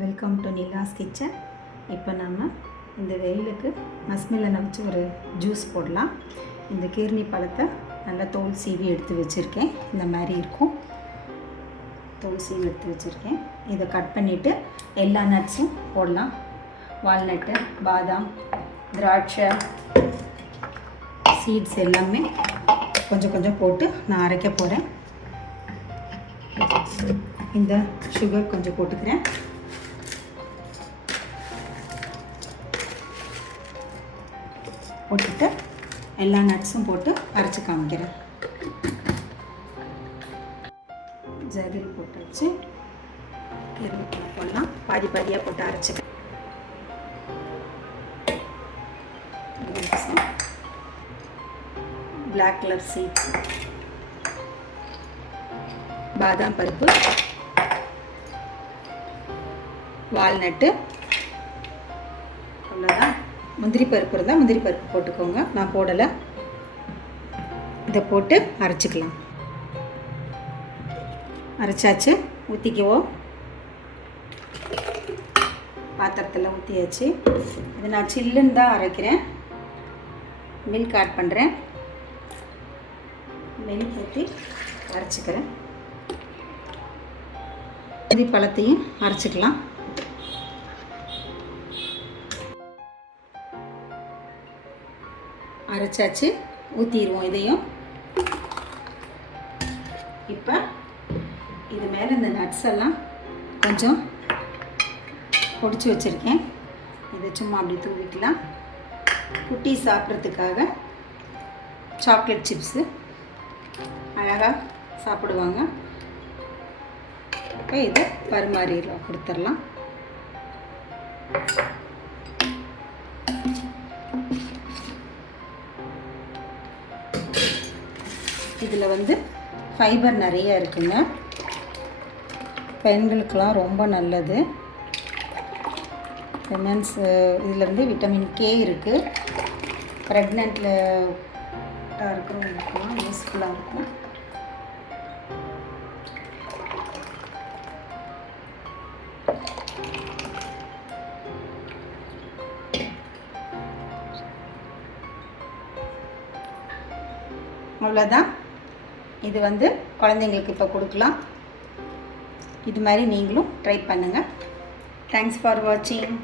Welcome to Nila's kitchen இப்போ நம்ம இந்த வெயிலுக்கு மஸ்மில்லனை வச்சு ஒரு ஜூஸ் போடலாம். இந்த கீர்னி பழத்தை நல்லா தோல் சீவி எடுத்து வச்சுருக்கேன். இந்த மாதிரி இருக்கும். தோல் சீவி எடுத்து வச்சுருக்கேன். இதை கட் பண்ணிவிட்டு எல்லா நட்ஸும் போடலாம். வால்நட்டு பாதாம் திராட்சை சீட்ஸ் எல்லாமே கொஞ்சம் கொஞ்சம் போட்டு நான் அரைக்க போகிறேன் இந்த சுகர் கொஞ்சம் போட்டுக்கிறேன். போட்டுட்டு எல்லா நட்ஸும் போட்டு அரைச்சி காமிக்கிறேன். ஜகில் போட்டு வச்சு கருவேப்பிலை போடலாம். பாதி பாதியாக போட்டு அரைச்சிக்கிறேன். பிளாக் கலர் சீட்ஸ் பாதாம் பருப்பு. வால்நட்டு அவ்வளோதான் முந்திரி பருப்பு இருந்தால் முந்திரி பருப்பு போட்டுக்கோங்க. நான் போடலை. இதை போட்டு அரைச்சிக்கலாம். அரைச்சாச்சு. ஊற்றிக்குவோம் பாத்திரத்தில் ஊற்றியாச்சு இது நான் சில்லுன்னு தான் அரைக்கிறேன். மில்க் ஆட் பண்ணுறேன் மில்க் ஊற்றி அரைச்சிக்கிறேன். பழத்தையும் அரைச்சிக்கலாம். அரைச்சாச்சு. ஊற்றிடுவோம் இதையும். இப்போ இது மேலே இந்த நட்ஸ் எல்லாம் கொஞ்சம் பொடிச்சு வச்சுருக்கேன். இதை சும்மா அப்படி தூவிக்கலாம். குட்டி சாப்பிட்றதுக்காக சாக்லேட் சிப்ஸு அழகாக சாப்பிடுவாங்க. இப்போ இதை பரிமாறிடலாம் கொடுத்துடலாம். இதில் வந்து ஃபைபர் நிறைய இருக்குங்க. பெண்களுக்கெலாம் ரொம்ப நல்லது. விமன்ஸ் இதில் வந்து விட்டமின் கே இருக்குது ப்ரெக்னெண்ட்டில் இருக்கிறவங்களுக்குலாம் யூஸ்ஃபுல்லாக இருக்கும். அவ்வளோதான். இது வந்து குழந்தைங்களுக்கு இப்போ கொடுக்கலாம். இது மாதிரி நீங்களும் ட்ரை பண்ணுங்கள் தேங்க்ஸ் ஃபார் வாட்சிங்